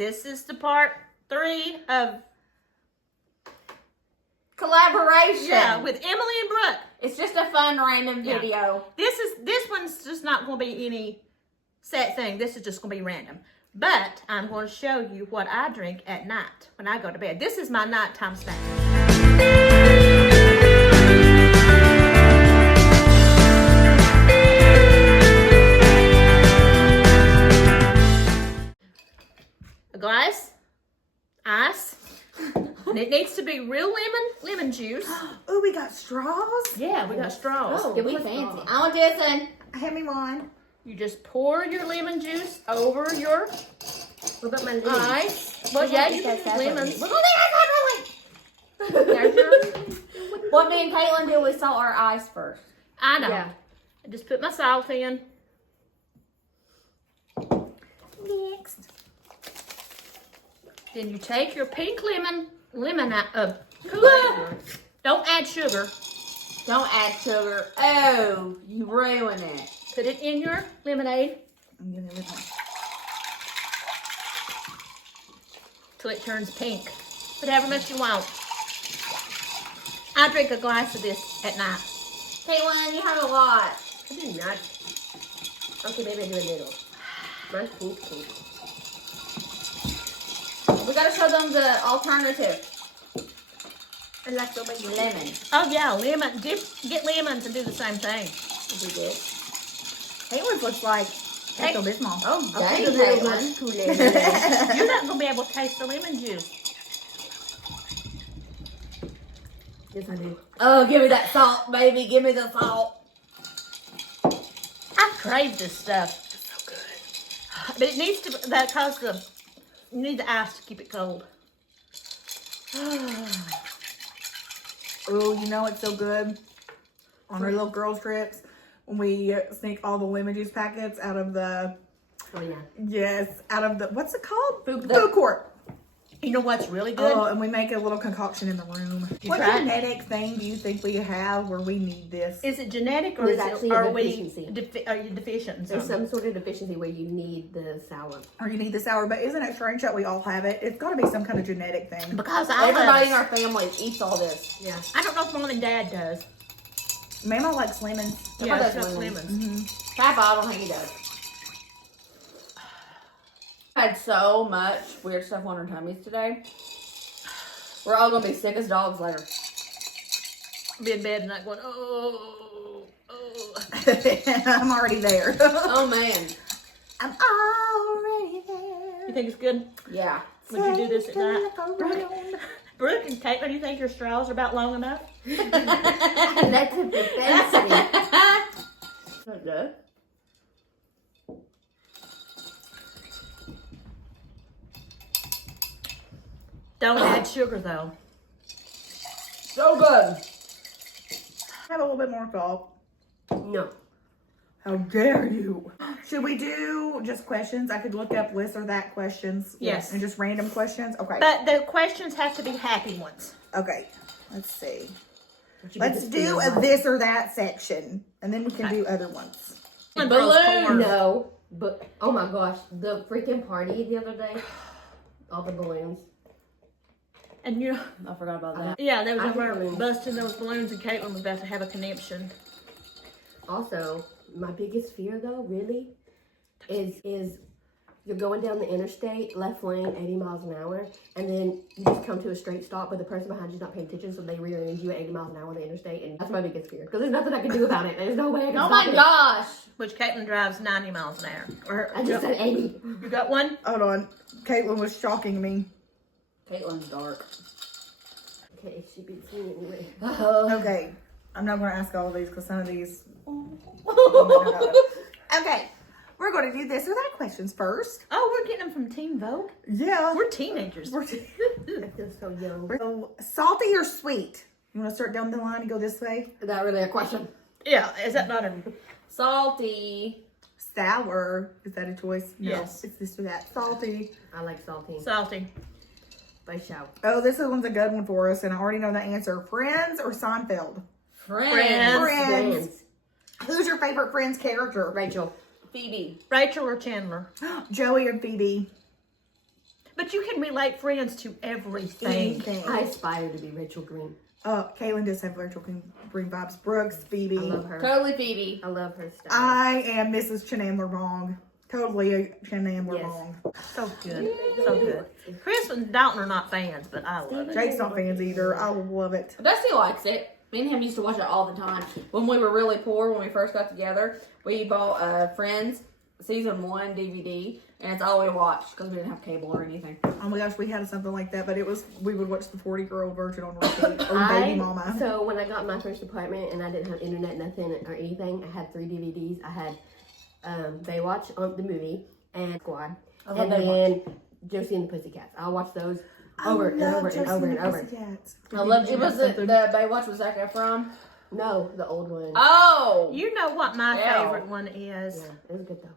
this is the part 3 of collaboration. Yeah, with Emily and Brooke. It's just a fun random video. This one's just not going to be any set thing. This is just going to be random. But I'm going to show you what I drink at night when I go to bed. This is my nighttime snack. A glass, ice, and it needs to be real lemon juice. Oh, we got straws? Yeah, we got straws. Oh, we fancy. I want this one. Hand me one. You just pour your lemon juice over your What about my lemon? ice. Well, yeah, you can use lemons. Look at that. There's yours. What me and Caitlin do is salt our ice first. I know. Yeah. I just put my salt in. Next. Then you take your pink lemon out of Kool-Aid. Don't add sugar. Don't add sugar. Oh, you ruin it. Put it in your lemonade I'm gonna leave it. till it turns pink. Put however much you want. I drink a glass of this at night. Caitlin, you have a lot. I do not. Okay, maybe I do a little. Mine's pink. We gotta show them the alternative. I like so many Lemon. Oh yeah, lemon. Get lemons and do the same thing. We did. Caitlin's looks like Pepto-Bismol. Oh, I'll dang, put a little Caitlin. much Kool-Aid. You're not gonna be able to taste the lemon juice. Yes, I do. Oh, give me that salt, baby. Give me the salt. I crave this stuff. So good. But it needs to, that cause you need the ice to keep it cold. Oh, you know it's so good on our little girls trips when we sneak all the lemon juice packets out of the, Oh, yeah. yes, out of the, what's it called? Food court. You know what's really good? Oh, and we make a little concoction in the room. What try it? genetic thing do you think we have where we need this? Is it genetic or There's is actually it, a are we deficiency. are you deficient in There's something? some sort of deficiency where you need the sour. Or you need the sour, but isn't it strange that we all have it? It's got to be some kind of genetic thing. Because I Everybody in love, our family eats all this. Yeah. I don't know if mom and dad does. Mama likes lemons. Yeah, does it's got lemons. lemons. Papa, I don't think he does. I had so much weird stuff on our tummies today. We're all gonna be sick as dogs later. Be in bed and not going, oh. I'm already there. Oh man. I'm already there. You think it's good? Yeah. Would you do this at night? night? Brooke and Caitlin, do you think your straws are about long enough? That's a bit fancy. So good. Don't add sugar though. So good. Have a little bit more salt. No. How dare you? Should we do just questions? I could look up this or that questions. Yes. And just random questions? Okay. But the questions have to be happy ones. Okay. Let's see. What you Let's biggest do fear a was? this or that section. And then we can do other ones. Balloon. No. But, oh my gosh. The freaking party the other day. All the balloons. And you know, I forgot about that. yeah, there was I over think- busting those balloons and Caitlin was about to have a conniption. Also, my biggest fear though, really, is you're going down the interstate, left lane, 80 miles an hour, and then you just come to a straight stop, but the person behind you's not paying attention, so they rear-end you at 80 miles an hour on the interstate, and that's my biggest fear. Because there's nothing I can do about it. There's no way I can Oh stop my it. gosh. Which Caitlin drives 90 miles an hour. Or, I just said 80. you got one? Hold on. Caitlin was shocking me. Caitlin's dark. Okay, she beats me anyway. Okay. I'm not going to ask all of these because some of these. Okay. We're going to do this or that questions first. Oh, we're getting them from Teen Vogue? Yeah. We're teenagers. We're I feel so young. So, salty or sweet? You want to start down the line and go this way? Is that really a question? Yeah, is that not a... Salty. Sour. Is that a choice? No. Yes. It's this or that. Salty. I like salty. Salty. By shout. Oh, this one's a good one for us, and I already know the answer. Friends or Seinfeld? Friends. Friends. Who's your favorite Friends character? Rachel. Phoebe. Rachel or Chandler? Joey or Phoebe? But you can relate Friends to everything. Anything. I aspire to be Rachel Green. Caitlin does have Rachel Green vibes. Brooks, Phoebe. I love her. Totally Phoebe. I love her style. I am Mrs. Chenandler wrong. Totally a Chenandler Yes. wrong. So good. So good. Chris and Dalton are not fans, but I love it. Jake's not fans either. I love it. Dusty likes it. Me and him used to watch it all the time. When we were really poor, when we first got together, we bought Friends season 1 DVD, and it's all we watched because we didn't have cable or anything. Oh my gosh, we had something like that, but we would watch the 40-year-old version on repeat. Or Baby Mama. So when I got my first apartment and I didn't have internet, nothing or anything, I had 3 DVDs. I had Baywatch on the movie and Squad, I love and Baywatch. then Josie and the Pussycats. I'll watch those over and over and over and over. I love it. Was the Baywatch with Zac Efron? No, the old one. Oh! You know what my Ew. favorite one is? Yeah, it was good though.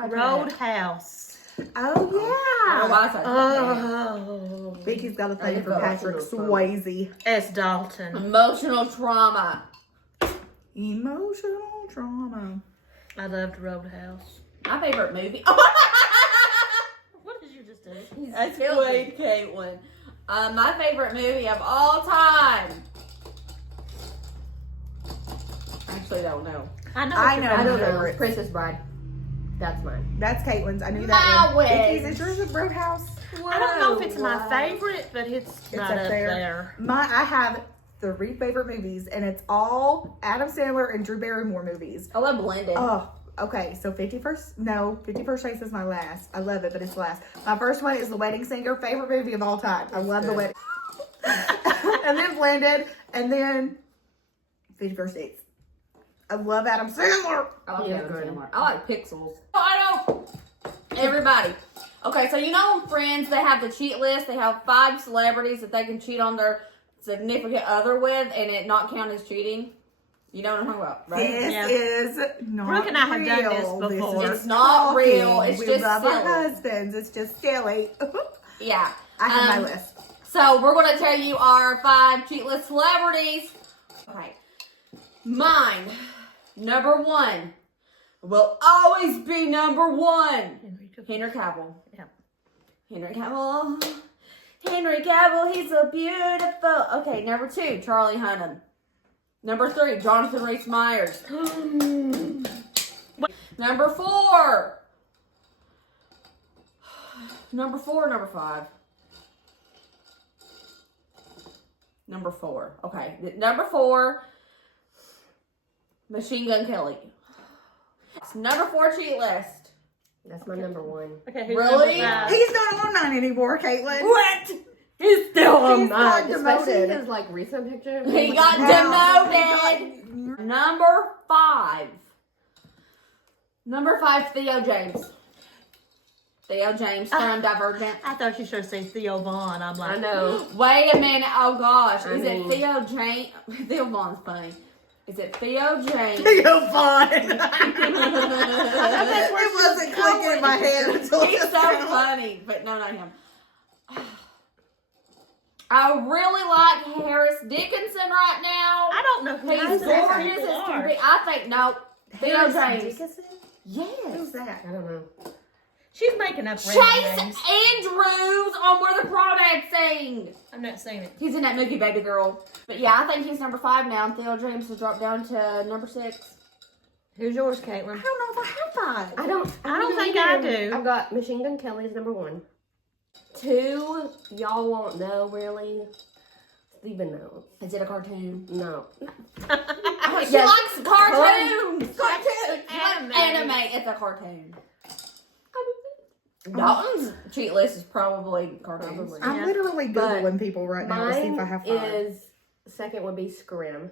Roadhouse. Oh I don't know yeah. why I said Oh. Vicky's got a thing didn't for feel like Patrick it was fun. Swayze. It's Dalton. emotional trauma. Emotional trauma. I loved Roadhouse. My favorite movie. What did you just do? That's Wade Caitlin. My favorite movie of all time. I actually don't know. I know. I what know. you're I don't talking know. favorites. Princess Bride. That's mine. That's Caitlin's. I knew that My one. wins. Vicky's, is yours a Brookhouse? I don't know if it's my Wow. favorite, but it's not up up there. there. I have 3 favorite movies, and it's all Adam Sandler and Drew Barrymore movies. I love Blended. Oh, okay. So 51st Dates is my last. I love it, but it's last. My first one is The Wedding Singer, favorite movie of all time. I love The Wedding. And then Blended, and then 51st Dates. I love Adam Sandler. I like Yeah, Adam good. Sandler. I like Pixels. Oh, I don't. Everybody. Okay, so you know on Friends, they have the cheat list. They have 5 celebrities that they can cheat on their significant other with and it not count as cheating. You know what I'm talking about, right? This Yeah. is not Brooke and I have done this real. before. is It's not real. talking. It's we just love our silly. husbands. It's just silly. Yeah. I have my list. So we're going to tell you our 5 cheat list celebrities. Okay. Mine, number 1, will always be number 1. Henry Cavill. Yeah. Henry Cavill. Henry Cavill, he's so beautiful. Okay, number 2, Charlie Hunnam. Number 3, Jonathan Rhys Meyers. Number 4. Number 4, number 5. Number 4. Okay, number 4, Machine Gun Kelly. It's number 4 cheat list. That's my number 1. Okay, who's Really? number 5? He's not on 9 anymore, Caitlin. What? He's still on He's mine. got Especially demoted. his like recent picture. He got demoted. Number 5. Number 5, Theo James. Theo James from Divergent. I thought you should say Theo Vaughn. I'm like, I know. Wait a minute. Oh gosh. I Is it mean- Theo James? Theo Vaughn's funny. Is it Theo James? You're fine. That's where It wasn't clicking in my head until He's just so now. funny, but no, not him. I really like Harris Dickinson right now. I don't know who He's these gorgeous people as can are. be. I think no. Theo Harrison James. Dickinson? Yes. Who's that? I don't know. She's making up Chase random names. Andrews on Where the Crawdads Sing. I'm not saying it. He's in that Mookie Baby Girl. But yeah, I think he's number 5 now. And Theo James has dropped down to number 6. Who's yours, I Caitlin? don't know if I have 5. I don't think I either. do. I've got Machine Gun Kelly as number 1. 2, y'all won't know really. Steven knows. Is it a cartoon? No. She Yes. likes cartoons. Cartoons. Anime. Anime. It's a cartoon. Dalton's cheat list is probably cartoons. Probably. I'm Yeah. literally But Googling people right now to see if I Mine have 5. is, second would be Scrim.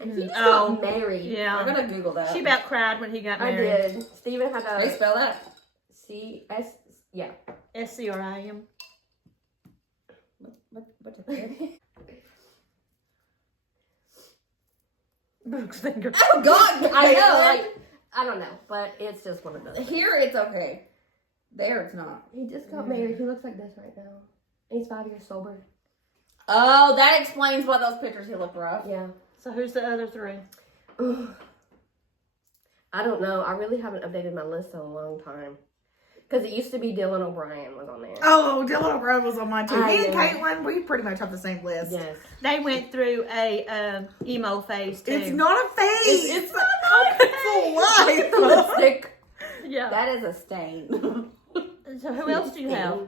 And he just Oh, got married. I'm yeah. gonna Google that. She about cried when he got I married. did. Steven had How do you a spell that? CS, yeah. SCRIM. What's it? Brooke's finger. Oh God! I know. Like I don't know, but it's just one of those. here, it's okay. There, it's not. He just got married. He looks like this right now. And he's 5 years sober. Oh, that explains why those pictures he looked rough. Yeah. So who's the other 3? I don't know. I really haven't updated my list in a long time. Because it used to be Dylan O'Brien was on there. Oh, Dylan O'Brien was on mine too. I Me and know. Caitlin, we pretty much have the same list. Yes. They went through a emo phase too. It's not a phase. It's not It's a life. Lipstick. Yeah. That is a stain. So who else do you have?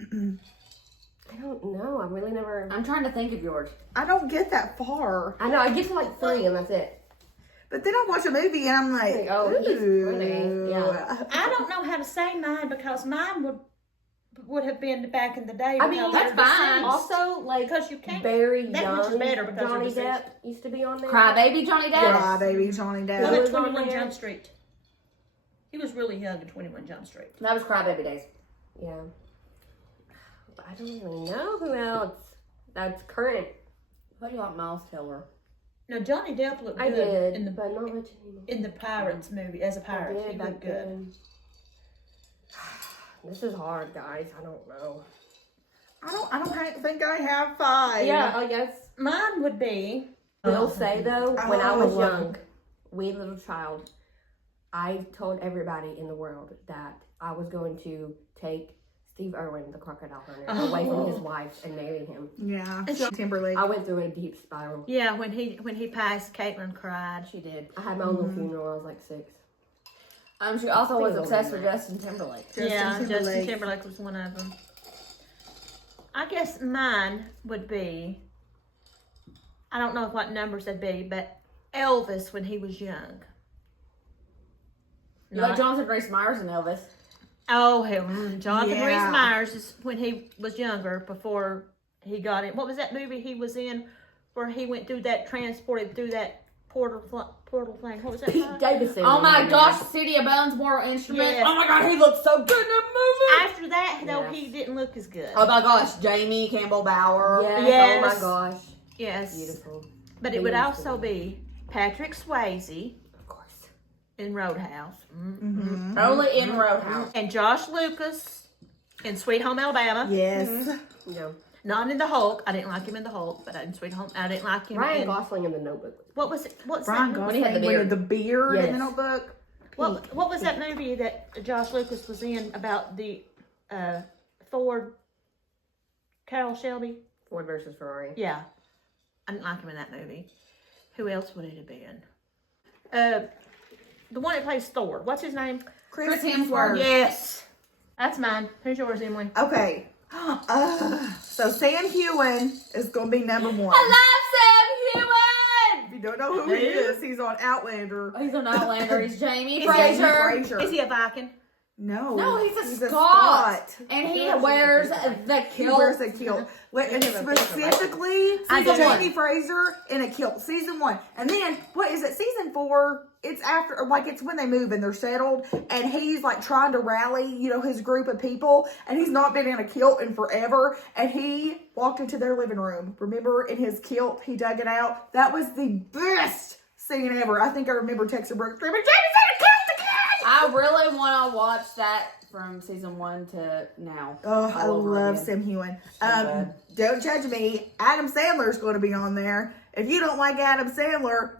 I don't know. I really never. I'm trying to think of yours. I don't get that far. I know. I get to like 3 and that's it. But then I watch a movie and I'm like, Like, oh, he's funny. Yeah. I don't know how to say mine because mine would have been back in the day. I mean, because that's they're fine. deceased. Also, like Because you can't. very that much is young better because Johnny you're Depp used to be on there. Cry baby Johnny Depp. Cry baby Johnny What Depp. about was on 21 there. Jump Street? He was really young in 21 Jump Street. That was Cry Baby days. Yeah. But I don't really know who else that's current. What do you want, Miles Teller? No, Johnny Depp looked I good did, in the but not much anymore. Pirates movie as a pirate. I did He back looked good. then. This is hard, guys. I don't know. I don't think I have 5. Yeah, I guess. Mine would be. Will say though, when I was Oh. young, wee little child, I told everybody in the world that I was going to take Steve Irwin, the crocodile hunter, away from his wife and marry him. Yeah. Timberlake. I went through a deep spiral. Yeah, when he passed, Caitlin cried. She did. I had my own little funeral. I was like 6. She also I think was it was obsessed older with than Justin Timberlake. Justin Timberlake was one of them. I guess mine would be. I don't know what numbers that'd be, but Elvis when he was young. You like Jonathan Rhys Meyers and Elvis. Oh, him. Jonathan Yeah. Rhys Meyers is when he was younger before he got in. What was that movie he was in where he went through that, transported through that portal thing? What was that? Pete called? Davidson. Oh my was gosh, City of Bones, Moral Instruments. Yes. Oh my god, he looks so good in that movie. After that, though, Yes. he didn't look as good. Oh my gosh, Jamie Campbell Bower. Yes. Yes. Oh my gosh. Yes. Beautiful. But it would Beautiful. also be Patrick Swayze Of course. in Roadhouse. Mm-hmm. Totally in Roadhouse. And Josh Lucas in Sweet Home Alabama. Yes. Yeah. Not in the Hulk. I didn't like him in the Hulk, but in Sweet Home, I didn't like him Ryan in. Gosling in The Notebook. What was it? What's Brian that? When he had the Gosling beard. with the beard in the Yes. Notebook. What was that movie that Josh Lucas was in about the Ford? Carol Shelby. Ford versus Ferrari. Yeah, I didn't like him in that movie. Who else would it have been? The one that plays Thor. What's his name? Chris Hemsworth. Yes, that's mine. Who's yours, Emily? Okay. So Sam Heughan is going to be number 1. I love Sam Heughan. If you don't know who he is, he's on Outlander. He's an Outlander. He's Jamie Is he- Fraser. Is he a Viking? No. No, he's a Scot. And he wears the He kilt. wears a kilt. And specifically, I season don't. Jamie Fraser in a kilt. Season 1. And then, what is it? Season 4, it's after, like, it's when they move and they're settled. And he's, like, trying to rally, you know, his group of people. And he's not been in a kilt in forever. And he walked into their living room. Remember, in his kilt, he dug it out. That was the best scene ever. I think I remember texting Brooke screaming, Jamie's in a kilt again! I really want to watch that from season 1 to now. Oh, I all over love again. Sam Heughan. bad. Don't judge me. Adam Sandler's going to be on there. If you don't like Adam Sandler,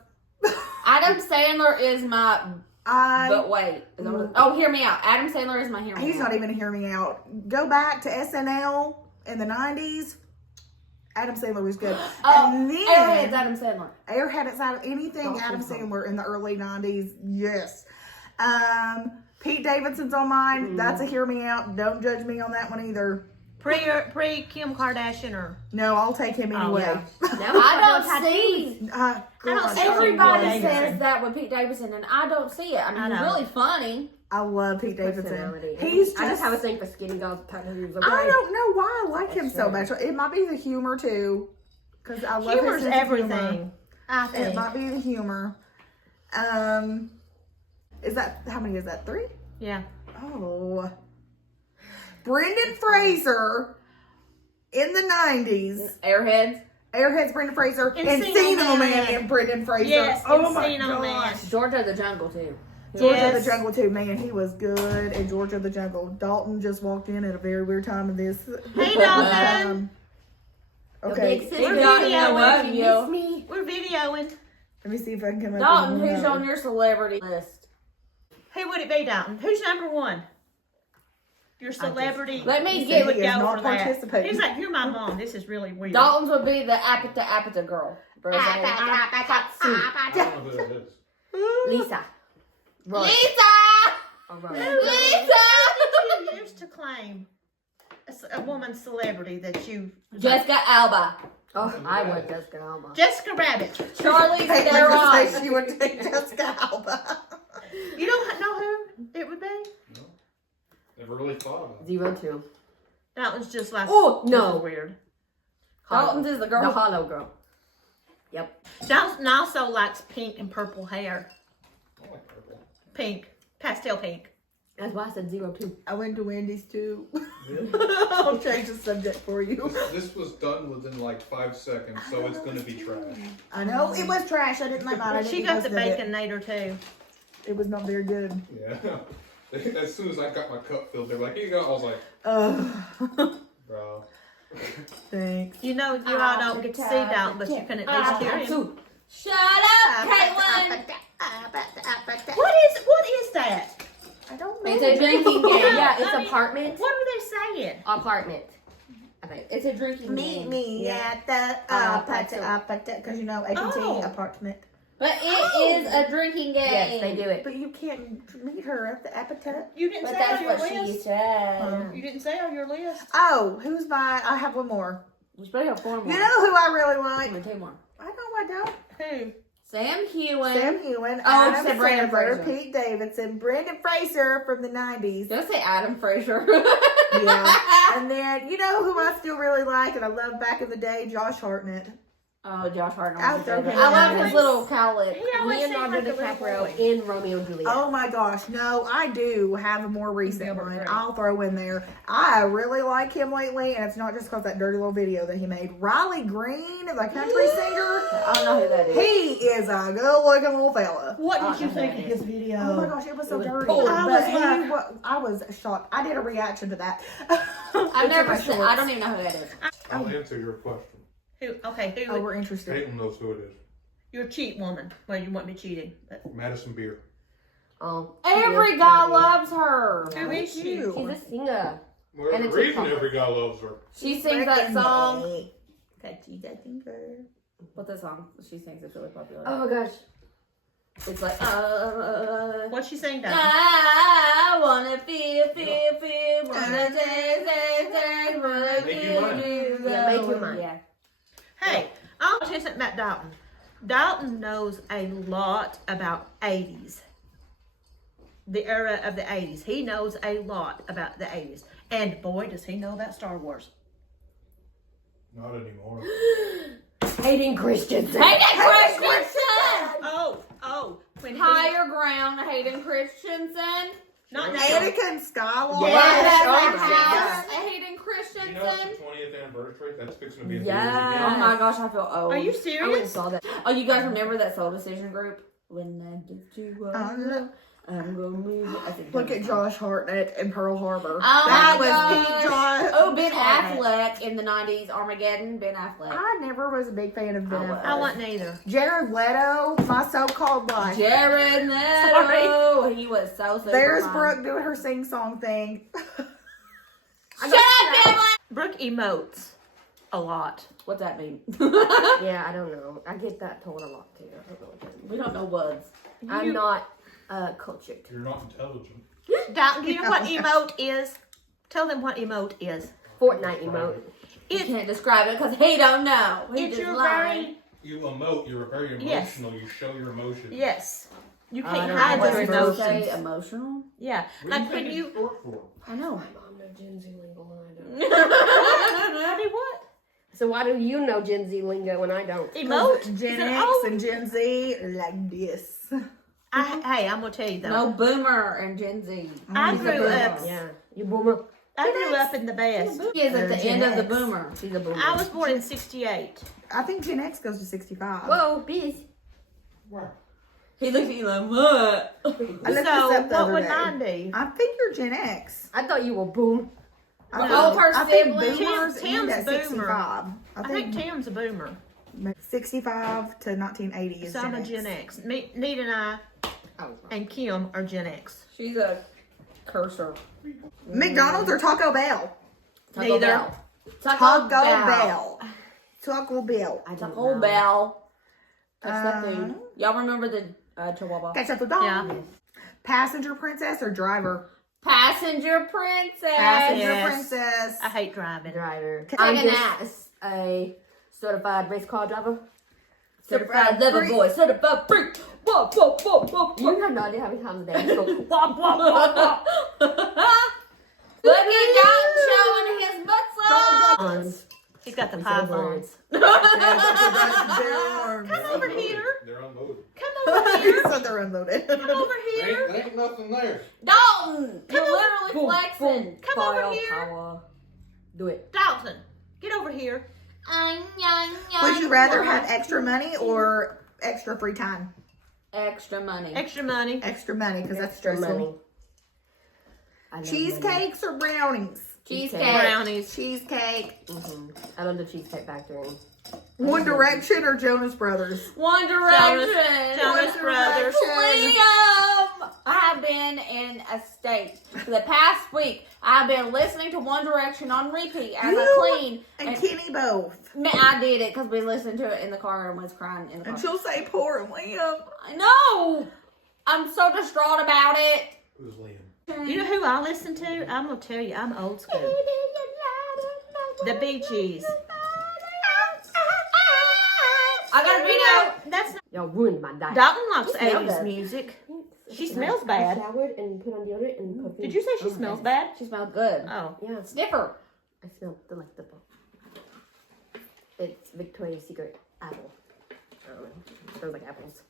Adam Sandler is my. I But wait. Is that what- oh, hear me out. Adam Sandler is my hero. he's not even hearing me out. Go back to SNL in the 90s. Adam Sandler was good. Oh, and then Airhead's Adam Sandler. Airhead out of anything Donkey Adam Kong. Sandler in the early 90s. Yes. Pete Davidson's on mine. That's a hear me out. Don't judge me on that one either. Pre Kim Kardashian or No, I'll take him anyway. Now I don't see. God, don't see Everybody Pete says Davidson. that with Pete Davidson, and I don't see it. I mean, I he's know. really funny. I love Pete Davidson. personality. He's I just just have a thing for skinny girls with tattoos. Okay? I don't know why I like him That's so true. much. It might be the humor too, because I love humor's his sense of humor. everything. I It think. might be the humor. Is that how many is that? 3? Yeah. Oh, Brendan Fraser in the 90s. Airheads. Airhead's Brendan Fraser and Encino Encino Man Man. and Brendan Fraser. Yes, oh my Encino Man. gosh. Georgia the Jungle too. Georgia Yes. the Jungle too, man, he was good. And Georgia the Jungle. Dalton just walked in at a very weird time in this. Hey, Dalton. Okay, Big We're sister. videoing. Love You you. miss me. We're videoing. let me see if I can come up Dalton, with who's one. on your celebrity list? Who would it be, Dalton? Who's number one? Your celebrity. Let me who get- would He is go not for that. participating. He's like, you're my mom. This is really weird. Dalton's would be the apata girl. I don't know who that is. Lisa. Right. Lisa! All right. Lisa! How did you used to claim a woman's celebrity that you... Jessica Alba. Oh, I want Jessica Alba. Jessica Rabbit. Charlize Caitlin Theron. just said she would take Jessica Alba. You don't know who it would be? Oh, No. Never really thought of it. 0-2. That was just like... Oh, no. this is weird. Dalton's is the girl. The hollow girl. Yep. Dalton also likes pink and purple hair. I like purple. Pink. Pastel pink. That's why I said 0-2. I went to Wendy's too. Really? I'll change the subject for you. This was done within like 5 seconds, so it's gonna be trash. I know it was trash. I didn't like mine. I didn't She eat got most the of it. baconator too. It was not very good. Yeah. As soon as I got my cup filled, they were like, "Here you go." I was like, "Bro." Thanks. You know, you all don't get to see Dalton, but you can at least hear him. Shut up, Caitlin! What is that? I don't know. It's a drinking game. Yeah, it's I mean, apartment. What are they saying? Apartment. I think. It's a drinking Meet game. me Yeah. at the because you know APT Oh. apartment. But it is a drinking game. Yes, they do it. But you can't meet her at the appetite. You didn't But say that's on your what she list. said. You didn't say on your list. Oh, who's my? I have one more. We should probably have 4 more. You know who I really like? Only 2 more. I know I don't. Who? Sam Hewen. Sam Hewen, Oh, Adam you said Brandon Sandler, Fraser. Pete Davidson, Brendan Fraser from the 90s. Don't say Adam Fraser. Yeah. And then, you know who I still really like and I loved back in the day? Josh Hartnett. Oh, Josh Hartnett. I'll was throw your favorite. him I love in. his little cowlick. He always seemed Leonardo like a little DiCaprio boy. in Romeo and Juliet. Oh my gosh, no, I do have a more recent Gilbert one. Grape. I'll throw in there. I really like him lately, and it's not just because that dirty little video that he made. Riley Green, the country singer, I don't know who that is. he is a good looking little fella. What Oh, did you no, think that of is. his video? Oh my gosh, it was so It was dirty. cold. I was shocked. I did a reaction to that. I've never It's in seen. my I don't even know who that is. I'll answer your question. Who? Okay, who? Oh, we're interested. Caitlin knows who it is. You're a cheat woman. Well, you want me cheating. But Madison Beer. Oh. Every guy loves her. who is she? you? She's a singer. Well, And there's it's a a reason couple. every guy loves her. She sings that song. What's that song she sings? It's really popular. Oh my gosh. It's like, What's she saying, Dalton? I wanna feel, wanna taste, wanna Make you feel mine. you. Yeah, make you mine. Yeah. Hey, I'll tell you something about Dalton. Dalton knows a lot about 80s. The era of the 80s. He knows a lot about the 80s. And boy, does he know about Star Wars. Not anymore. Hayden Christensen. Hayden Christensen! Oh, when he, Higher ground, Hayden Christensen. not now. Anakin Skywalker. Yes. Yes, Oh my yes. gosh. Hayden You know it's Christensen. the 20th anniversary? That's fixing to be in Yes. theaters Oh again. my gosh, I feel old. Are you I went and serious? saw that. Oh, you guys remember that Soul Decision group? When I get you Uh, I'm gonna move. I think Look at Josh Hartnett in Pearl Harbor. Oh that my was gosh. Pete Josh. Oh, Ben Hartnett. Affleck in the 90s, Armageddon, Ben Affleck. I never was a big fan of Ben. I was. I want neither. Jared Leto, My So-Called Life. Jared Leto. He was so super There's fun. Brooke doing her sing-song thing. Shut up, Emily! Brooke emotes a lot. What's that mean? Yeah, I don't know. I get that told a lot too. I don't know what that means. We don't know words. I'm not cultured. You're not intelligent. Dalton, do you know what emote is? Tell them what emote is. Fortnite emote. You can't describe it because he don't know. He It's just your lying. very... You emote. You're very Yes. emotional. You show your emotions. Yes. You I can't don't hide know those what Did it you is. emotions. say emotional? Yeah. What do Like you when think you... it's short for? I know. My mom knows Gen Z lingo and I don't. I do what? So why do you know Gen Z lingo when I don't? Emote? Gen Is it X old? and Gen Z are like this. Hey, I'm gonna tell you though. No boomer and Gen Z. I He's a grew boomer. up. Yeah, you boomer. I grew up in the best. He is at the Gen end of the X. boomer. She's a boomer. I was born in '68. I think Gen X goes to 65. Whoa, bees. Wow. He looked at you like, what? I looked So this up the what other would day. mine be? I think you're Gen X. I thought you were boom. I No, think, her I think siblings. boomers Tim's end at boomer. 65. I think Tim's a boomer. 65 to 1980 is So Gen I'm a X. Gen X. Nita and I, and Kim are Gen X. She's a cursor. McDonald's or Taco Bell? Taco Bell. Taco Bell. Taco Bell. I don't Taco know. Bell. That's that food. Y'all remember the Chihuahua? Ketchup the dog. Yeah. Passenger princess or driver? Passenger princess. Passenger Yes. princess. I hate driving. Driver. Take I'm a just a certified race car driver. Certified lover boy. Certified freak. Whoa, whoa, whoa, whoa, whoa. You have no idea how many times a day I just go wop, wop, wop, wop. Look at John showing his muscles. He's got the We said pythons. Come Come over here. They're unloaded. Come over here. So they're unloaded. Come over There here. ain't nothing there. Dalton, Come you're on. literally flexing. Come over here. Power. Do it. Dalton, get over here. Would you rather have extra money or extra free time? extra money? Extra money. Extra money, because that's Extra stressful. money. I love money. Cheesecakes or brownies? Cheesecake. Brownies. Cheesecake. I love the Cheesecake Factory. One Direction or Jonas Brothers? One Direction. Jonas Brothers. Liam! I have been in a state for the past week. I've been listening to One Direction on repeat as I clean. And Kenny both. Man, I did it because we listened to it in the car and was crying in the car. And she'll say poor Liam. I know. I'm so distraught about it. Who's Liam? You know who I listen to? I'm gonna tell you, I'm old school. The Bee Gees. I got a video. That's not, Y'all ruined my diet. Dalton likes You smell 80s that. music. She I smells bad. showered and put on deodorant and perfume. Did you say she smells bad? She smells good. Oh. Yeah, Sniffer. I smell delectable. It's Victoria's Secret apple. I don't know. Smells like apples.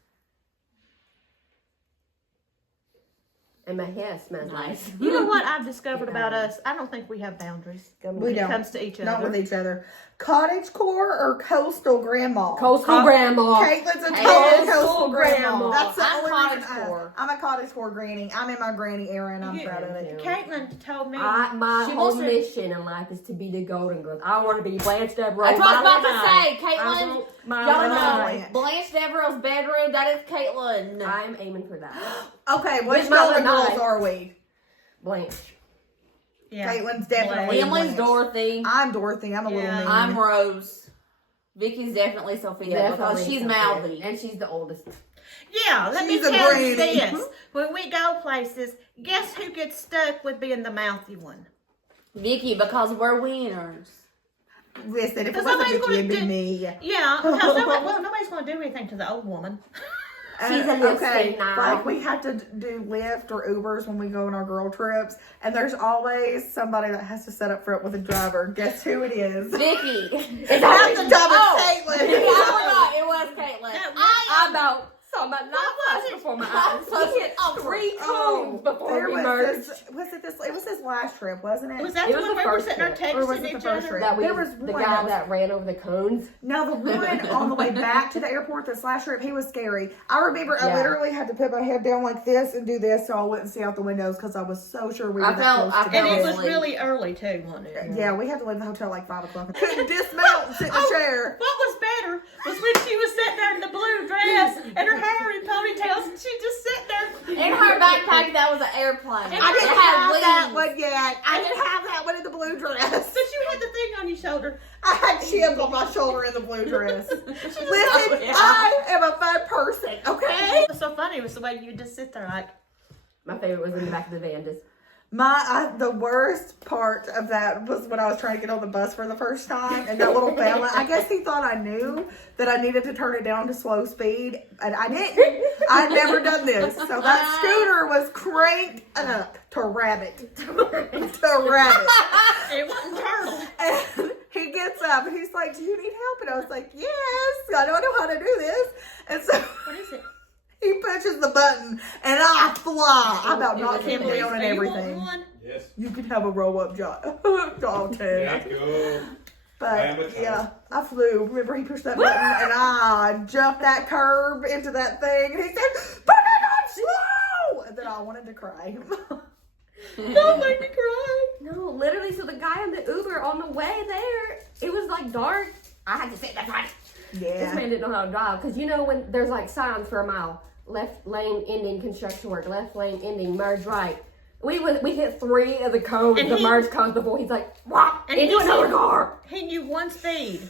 And my hair smells nice. You know what I've discovered about us? I don't think we have boundaries We when it don't. comes to each Not other. with each other. Cottage core or coastal grandma? Coastal grandma. Caitlin's a total Coastal coastal grandma. grandma. That's the I'm only cottage reason core. I'm a cottage core granny. I'm in my granny era and I'm You- proud of it. Caitlin told me. My She whole wants to- mission in life is to be the Golden Girls. I want to be Blanche Devereaux. That's what I was about my to say. life. I Caitlin. want my Y'all life. know Blanche Devereaux's bedroom. That is Caitlin. I'm aiming for that. Okay, which With my Golden lanai. Girls are we? Blanche. yeah. Caitlin's definitely Emily's Blanche. Dorothy. I'm Dorothy. I'm a little Yeah. mean. I'm Rose. Vicky's definitely Sophia because she's mouthy. And she's the oldest. Yeah, let She's me a tell you granny. this. When we go places, guess who gets stuck with being the mouthy one? Vicky, because we're wieners. Listen, if it Because wasn't nobody's Vicky, it'd be gonna me. Yeah, because nobody's going to do anything to the old woman. She's a little okay. sweet now. Like we have to do Lyft or Ubers when we go on our girl trips, and there's always somebody that has to set up front with a driver. Guess who it is? Vicky. It's half the time Oh, it's I Caitlin. forgot. It was Caitlin. That- I about saw my life flash before my eyes. We hit 3 cones before There we was merged. this, it was his last trip, wasn't it? Was that It the was one the we were first sitting there trip. Or was texting it the each first other? trip? That we, There was the one guy that was- that ran over the cones. No, the one on the way back to the airport this last trip, he was scary. I remember I Yeah. literally had to put my head down like this and do this so I wouldn't see out the windows because I was so sure we were I that felt- close I to And going. it was really early, too, wasn't it? Yeah, we had to leave the hotel like 5 o'clock. Couldn't dismount and sit in the chair. What was better was when she was sitting there in the blue dress and her hair in ponytails and she just sitting there. In her backpack, that was an airplane. I didn't It had have that wings. one yet. I didn't have that one in the blue dress. But you had the thing on your shoulder. I had chips on my shoulder in the blue dress. Listen, Yeah. I am a fun person, okay? What was so funny was the way you just sit there like, My favorite was in the back of the van. Just The worst part of that was when I was trying to get on the bus for the first time, and that little fella, I guess he thought I knew that I needed to turn it down to slow speed, and I didn't. I'd never done this. So that scooter was cranked up to rabbit. To rabbit. it wasn't turtle. And he gets up and he's like, "Do you need help?" And I was like, "Yes, I don't know how to do this." And so What is it? he pushes the button and I fly. I about knocked him Are down and you everything. wanting one? Yes. You can have a roll up job too. Yeah, go. But yeah, I flew. Remember, he pushed that button and I jumped that curb into that thing, and he said, "Put it on slow!" And then I wanted to cry. Don't make me cry. no, literally. So the guy in the Uber on the way there, it was like dark. I had to sit there. This Yeah. man didn't know how to drive because you know when there's like signs for a mile. left lane ending construction work, left lane ending, merge right. We hit 3 of the cones, And the he- merge cones before he's like, wow, And into he another did- car. He knew one speed.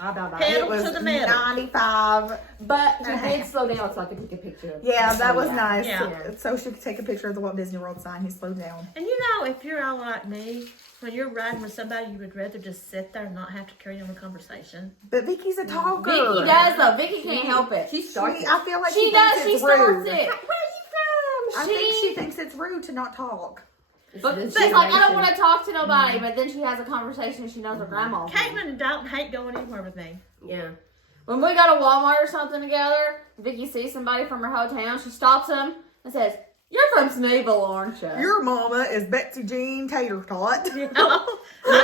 It Pedal was to the metal. 95. But he Okay. did slow down so I could take a picture of Yeah, that was yeah. nice. Yeah. So she could take a picture of the Walt Disney World sign. He slowed down. And if you're all like me, when you're riding with somebody, you would rather just sit there and not have to carry on a conversation. But Vicky's a talker. Vicky does though. Vicky can't help it. She starts it. I feel like She she does. thinks She it's starts rude. it. Where are you from? I think she thinks it's rude to not talk. But This she's like, I don't generation. want to talk to nobody. But then she has a conversation. She knows her grandma. Caitlin and Dalton hate going anywhere with me. Yeah. When we go to Walmart or something together, Vicky sees somebody from her hometown. She stops them and says, "You're from Sneeville, aren't you?" Your mama is Betsy Jean Tater Tot. They're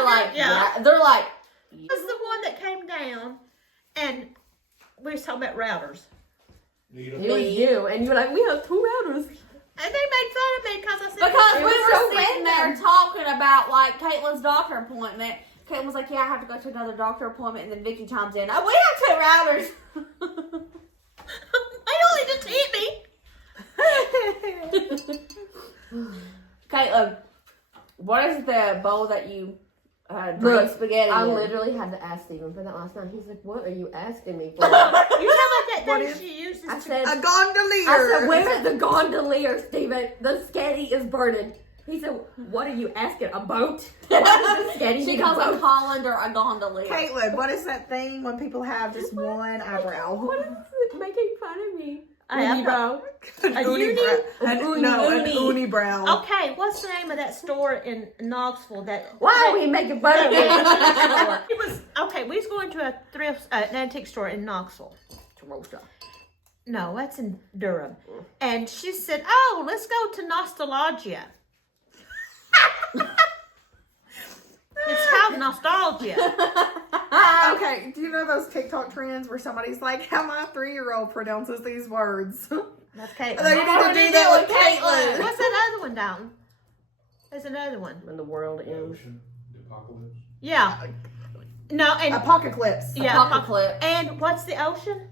like, Yeah. yeah. They're like, This was the one that came down, and we was talking about routers. Nita. It was you. And you were like, we have 2 routers. And they made fun of me because I said, because It we was were so sitting there talking about like Caitlin's doctor appointment. Caitlin was like, "Yeah, I have to go to another doctor appointment," and then Vicky chimes in, "Oh, we have 2 routers." they only just hit me. Caitlin, what is the bowl that you drink Look, spaghetti I in? literally had to ask Steven for that last time. He's like, what are you asking me for? You talking about that What thing is- she uses I to... said, A gondolier. I said, where is the gondolier, Steven? The sketty is burning. He said, what are you asking? A boat? Why does the sketty She need calls a a boat? colander a gondolier. Caitlin, what is that thing when people have just one eyebrow? What is it making fun of me? Hey, I'm Unibrow. An uni? unibrow. An unibrow. Okay, what's the name of that store in Knoxville that... Why are we making fun of me? It was... Okay, we was going to a thrift... an antique store in Knoxville. No, that's in Durham. And she said, "Oh, let's go to Nostalgia." It's called Nostalgia. Okay, do you know those TikTok trends where somebody's like, how my 3-year-old pronounces these words? That's They Caitlin. need to do that with Caitlin. What's that other one, Dalton? There's another one. When the world ends. Ocean, the apocalypse. Yeah. No, and... Apocalypse. yeah. Apocalypse. And what's the ocean?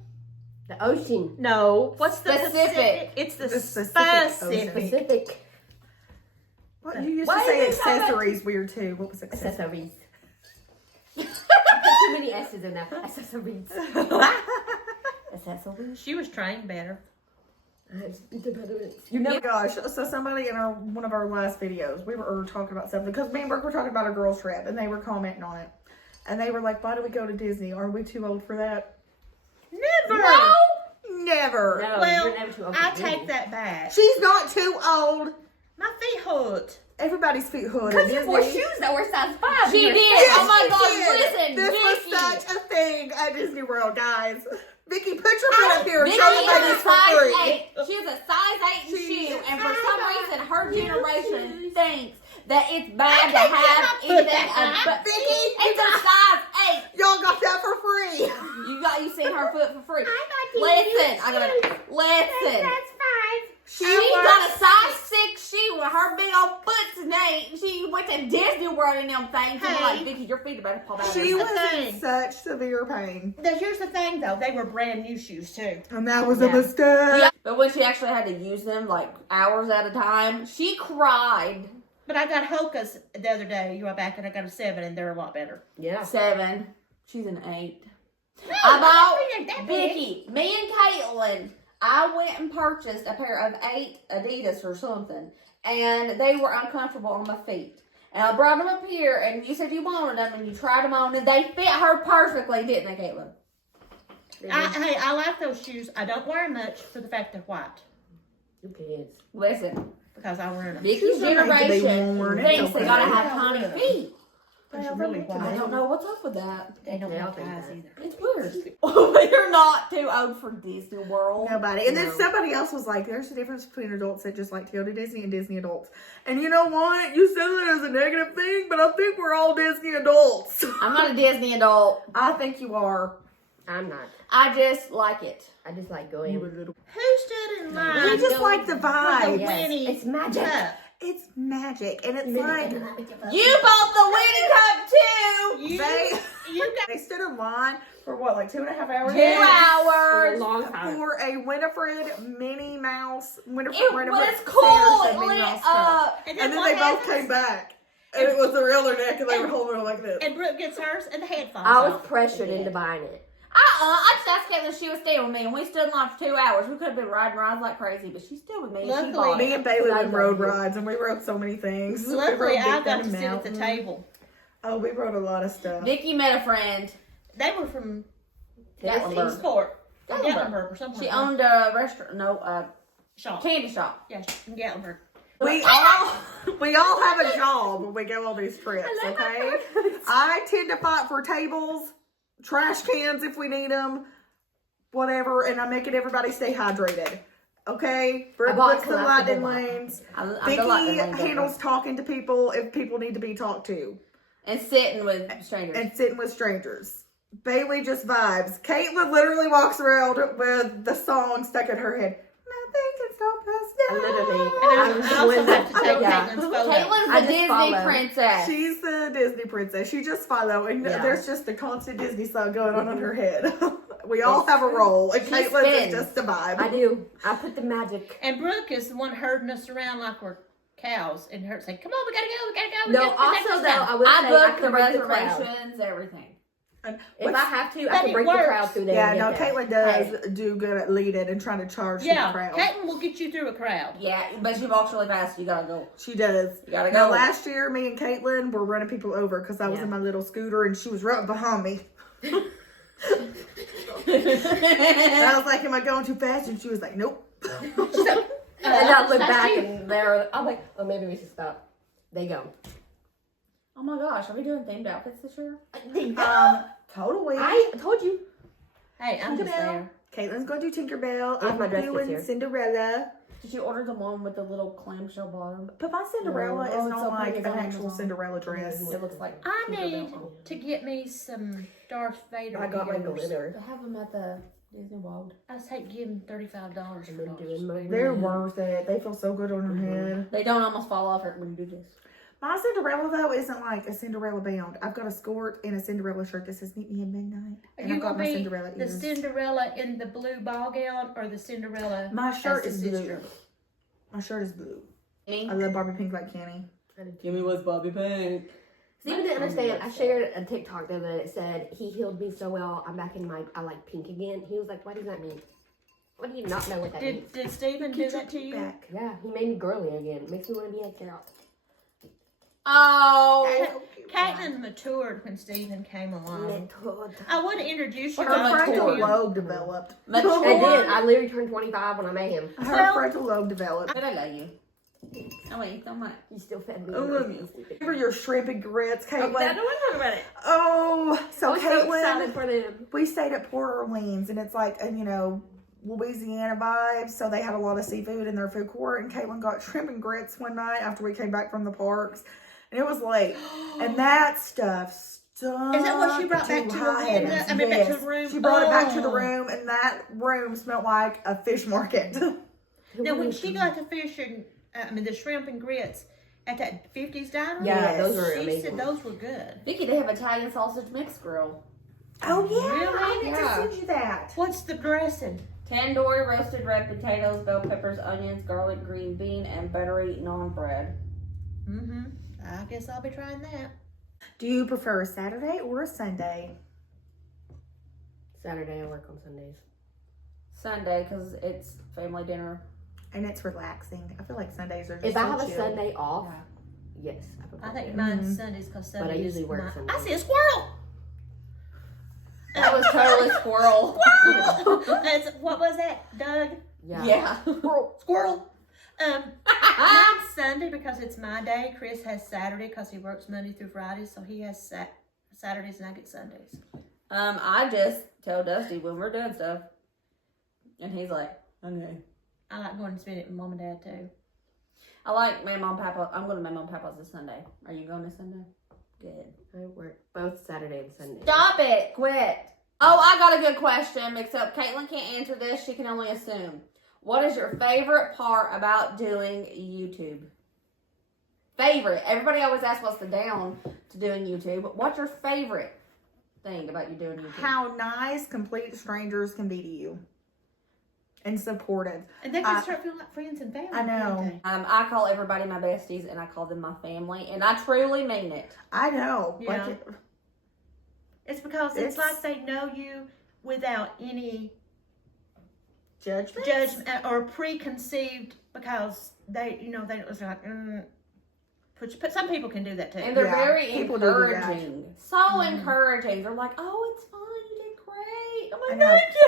The ocean. No. What's the Pacific. It's the Pacific Pacific. Ocean. Pacific. What, you used Why to say is it so much- accessories weird too. What was accessories? Accessories. Too many S's in that. Accessories. Accessories. She was trained better. You know, gosh. So somebody in one of our last videos, we were talking about something because me and Brooke were talking about a girls' trip, and they were commenting on it, and they were like, "Why do we go to Disney? Are we too old for that?" Never. No, never. No, Well, you're never too old I for take Disney. that back. She's not too old. My feet hurt. Everybody's feet hood. Because you wore shoes that were size 5. She You're- did. Yes, Oh my she God! did. Listen, This Vicky. was such a thing at Disney World, guys. Vicky, put your foot up here and Vicky show the is a ladies for size free. 8. She is a size 8 She shoe, is and for some reason, her Little generation shoes. thinks that it's bad to can't have get my foot anything. that But Vicky, it's a size 8. y'all got that for free. You seen her foot for free. to Listen, use I gotta listen. That's 5. She got a size 6 shoe with her big old foot's name. She went to Disney World in them things. And I'm like, Hey. Vicky, your feet are better pop out. She Here's was the in thing. such severe pain. Here's the thing, though. They were brand new shoes, too. And that was a Yeah. mistake. Yeah, but when she actually had to use them like hours at a time, she cried. But I got Hoka's the other day. You were back, and I got a 7, and they're a lot better. Yeah. 7. She's an 8. No, I my bought feet ain't that big. Vicky, me and Caitlin. I went and purchased a pair of 8 Adidas or something, and they were uncomfortable on my feet. And I brought them up here, and you said you wanted them, and you tried them on, and they fit her perfectly, didn't they, Caitlin? Hey, I like those shoes. I don't wear them much for the fact they're white. Who cares? Listen, Because I wear them. Vicky's Shoes don't need to be generation worn. thinks It's they okay. gotta have tiny feet. They're really I white. don't know what's up with that. They don't Yeah, have I'll think ties that. either. It's weird. You're not too old for Disney World. Nobody. And then No. somebody else was like, there's a difference between adults that just like to go to Disney and Disney adults. And you know what? You said that as a negative thing, but I think we're all Disney adults. I'm not a Disney adult. I think you are. I'm not. I just like it. I just like going. You a little. Who stood in line? We just like the with the vibe. Yes, Winnie it's magic. cup? It's magic, and it's like You bought the wedding cup too. they stood in line for what, like 2.5 hours? 2 hours. A long time. For a Winifred Minnie Mouse. It Winifred was Sanders cool. and It Minnie lit Mouse cup. up. And then they both came back. And it was around their neck, and they were holding it like this. And Brooke gets hers, and the head falls I was off. pressured into buying it. I just asked Caitlin if she was staying with me, and we stood in line for 2 hours. We could have been riding rides like crazy, but she's still with me. Luckily- She bought Me it. and Bailey I went rode love you. rides, and we rode so many things. We Luckily, rode I Big got to Thunder sit at the Mountain. table. Oh, we rode a lot of stuff. Vicky met a friend. They were from Gatlinburg. Eastport. Gatlinburg. Gatlinburg or something. She like that. owned a restaurant. No, shop. candy shop. Yeah, in Gatlinburg. We all have a job when we go on these trips, okay? I tend to fight for tables, trash cans if we need them, whatever, and I'm making everybody stay hydrated. Okay? I bought Brooks the lightning collectible lanes. I'm the Vicky lightning lane handles girl. talking to people if people need to be talked to. And sitting with strangers. And sitting with strangers. Bailey just vibes. Caitlin literally walks around with the song stuck in her head. Nothing can stop us now. Literally. And I also have to take Yeah. Caitlin's photo. Caitlin's I the just Disney follow. princess. She's the Disney princess. She just follow, and Yeah. there's just a constant Disney song going on in her head. We all have a role, and She Caitlin's spins. is just a vibe. I do. I put the magic. And Brooke is the one herding us around like we're cows, and her saying, "Come on, we gotta go, we gotta go." We No, gotta go also next though, time." I will say I I booked the can break the crowd. reservations, everything. And If what's- I have to, I But can it break the works. crowd through there. yeah, and no, get there. Caitlin does do good at leading and trying to charge through the Yeah, crowd. Caitlin will get you through a crowd. Yeah, but she walks really fast. You gotta go. She does. You gotta Now, go. last year, me and Caitlin were running people over because I was Yeah. in my little scooter and she was right behind me. And I was like, "Am I going too fast?" And she was like, "Nope." And I look That's back you. and there, I'm like, oh, maybe we should stop. They go. Oh my gosh, are we doing themed outfits this year? Totally. I told you. Hey, I'm just Tinkerbell. there. Caitlin's going to do Tinkerbell. If my I'm dress gets doing here. Cinderella. Did you order the one with the little clamshell bottom? But my Cinderella No. is Oh, it's not so like pretty. an It's on actual Amazon. Cinderella dress. It looks like I Tinkerbell. need to get me some Darth Vader. I got my ears. glitter. They have them at the Disney World. I was hate giving $35 for And then Darth doing my Vader. They're worth it. They feel so good on her head. They don't almost fall off when you do this. My Cinderella, though, isn't like a Cinderella bound. I've got a skirt and a Cinderella shirt that says "Meet me at midnight." Are And you I've got gonna my be Cinderella the ears. Cinderella in the blue ball gown or the Cinderella? My shirt as is the blue. sister? My shirt is blue. Me? I love Barbie Pink like Kenny. Give me what's Bobby Pink. Steven didn't understand. I shared a TikTok the other day that said, he healed me so well, I'm back in I like pink again. He was like, what does that mean? What do you not know what that means? Did Stephen do that to you? Back. Yeah, he made me girly again. Makes me want to be a girl. Oh. Caitlin matured when Stephen came along. Matured. I want to introduce you What's a Her guys to frontal matured? him. lobe developed. I did. I literally turned 25 when I met him. Her Well- frontal lobe developed. But I love you. Oh wait, so much. You still fed me. I love you. For your shrimp and grits, Caitlin. want to talk about it. Oh, so I was so excited Caitlin, for them. we stayed at Port Orleans, and it's like a, Louisiana vibes. So they had a lot of seafood in their food court, and Caitlin got shrimp and grits one night after we came back from the parks, and it was late, and that stuff stunk. Is that what she brought back to the high window? heavens. I mean, back to Yes. the room? She brought it back to the Oh. room, and that room smelled like a fish market. Now, when she got the fish and, the shrimp and grits at that 50s diner, Yeah, Yes. those were she amazing. said those were good. Vicky, they have Italian sausage mix grill. Oh yeah, Really? I meant Yeah. to send you that. What's the dressing? Tandoori roasted red potatoes, bell peppers, onions, garlic, green bean, and buttery naan bread. Mm-hmm. I guess I'll be trying that. Do you prefer a Saturday or a Sunday? Saturday, I work on Sundays. Sunday, because it's family dinner. And it's relaxing. I feel like Sundays are just If I so have a chill. Sunday off, yes. I think that. mine's Sundays because But I Sundays. usually work Sundays. I see a squirrel. That was totally squirrel. What was that, Doug? Yeah. Squirrel. Mine's Sunday because it's my day. Chris has Saturday because he works Monday through Friday, so he has Saturdays and I get Sundays. I just tell Dusty when we're doing stuff, and he's like, okay. I like going to spend it with Mom and Dad too. I like my mom, Papa. I'm going to my mom, Papa's this Sunday. Are you going this Sunday? Good. I work both Saturday and Sunday. Stop it! Quit. Oh, I got a good question. Except Caitlin can't answer this. She can only assume. What is your favorite part about doing YouTube? favorite? Everybody always asks what's the down to doing YouTube. What's your favorite thing about you doing YouTube? How nice complete strangers can be to you. And supportive. And they can start feeling like friends and family. I know. can't they? I call everybody my besties, and I call them my family, and I truly mean it. I know. Yeah. Like, It's because it's like they know you without any judgment. or preconceived, because they it's like, but some people can do that too. And they're Yeah, very people do that. encouraging. So encouraging. They're like, oh, it's fine. You did great. I'm I like, know. thank you.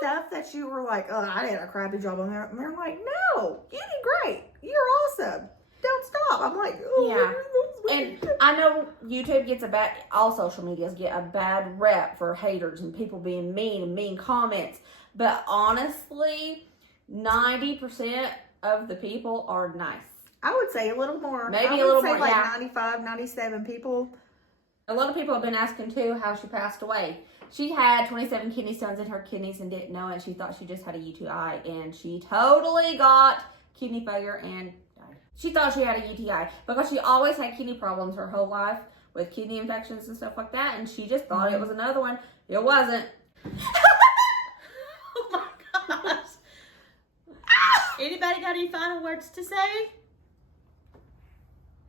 Stuff that you were like, oh, I did a crappy job on there. And they're like, no, you did great. You're awesome. Don't stop. I'm like, oh, Yeah. And I know YouTube gets all social medias get a bad rep for haters and people being mean and mean comments. But honestly, 90% of the people are nice. I would say a little more. Maybe I a would little say more, like yeah. 95, 97 people. A lot of people have been asking too how she passed away. She had 27 kidney stones in her kidneys and didn't know it. She thought she just had a UTI, and she totally got kidney failure and died. She thought she had a UTI because she always had kidney problems her whole life with kidney infections and stuff like that, and she just thought it was another one. It wasn't. Oh my gosh. Anybody got any final words to say?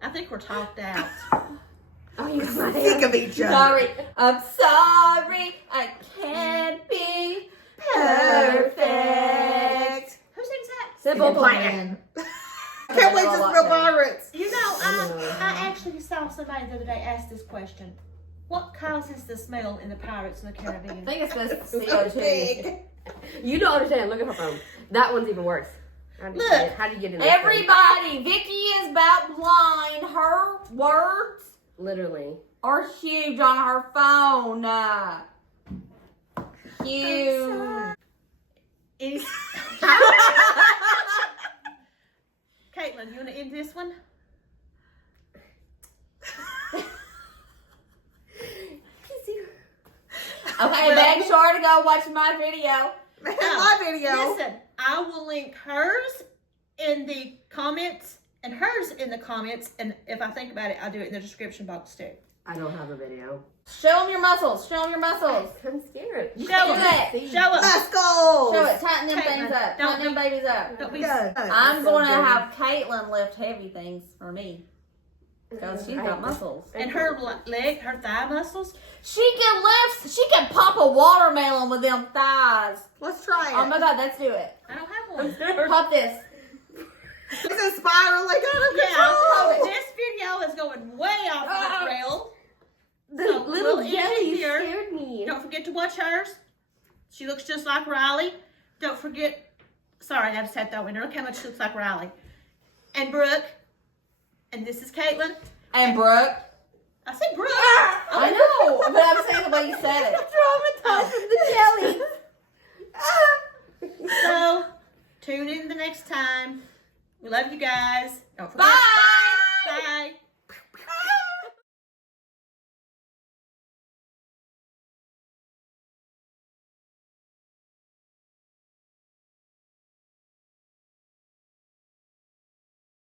I think we're talked out. Oh, you got my Think hair. of each other. Sorry. I'm sorry. I can't be perfect. Who sings that? Simple plan. Can't wait to smell pirates. You know, I actually saw somebody the other day ask this question. What causes the smell in the Pirates of the I Caribbean? think it's the So CO2. big. You don't understand. Look at her phone. That one's even worse. How do you Look, get it? How do you get in this thing? Everybody, Vicky is about blind. Her words Literally. are huge on her phone. Huge. Is Caitlin, you want to end this one? Okay, make sure to go watch my video. My video. Listen, I will link hers in the comments and hers in the comments, and if I think about it, I'll do it in the description box too. I don't have a video. Show them your muscles. Show them your muscles. I'm scared. You Show can't it. see. Show us. Let's go. Show it. Tighten them Caitlin, things up. don't Tighten them babies up. Don't be Go. I'm so going to dirty. have Caitlin lift heavy things for me. Because she's got muscles. And her leg, her thigh muscles. She can lift. She can pop a watermelon with them thighs. Let's try it. Oh my God, let's do it. I don't have one. Pop this. This is spiraling out of Yeah, control. so this video is going way off the rail. The So, little we'll end jelly it here. scared me. Don't forget to watch hers. She looks just like Riley. Don't forget. Sorry, I just had that window. Look how much she looks like Riley. And Brooke. And this is Caitlin. And Brooke. I said Brooke. I know, but I'm saying the way you said it. Traumatized from the jelly. So, tune in the next time. We love you guys. Don't forget. Bye.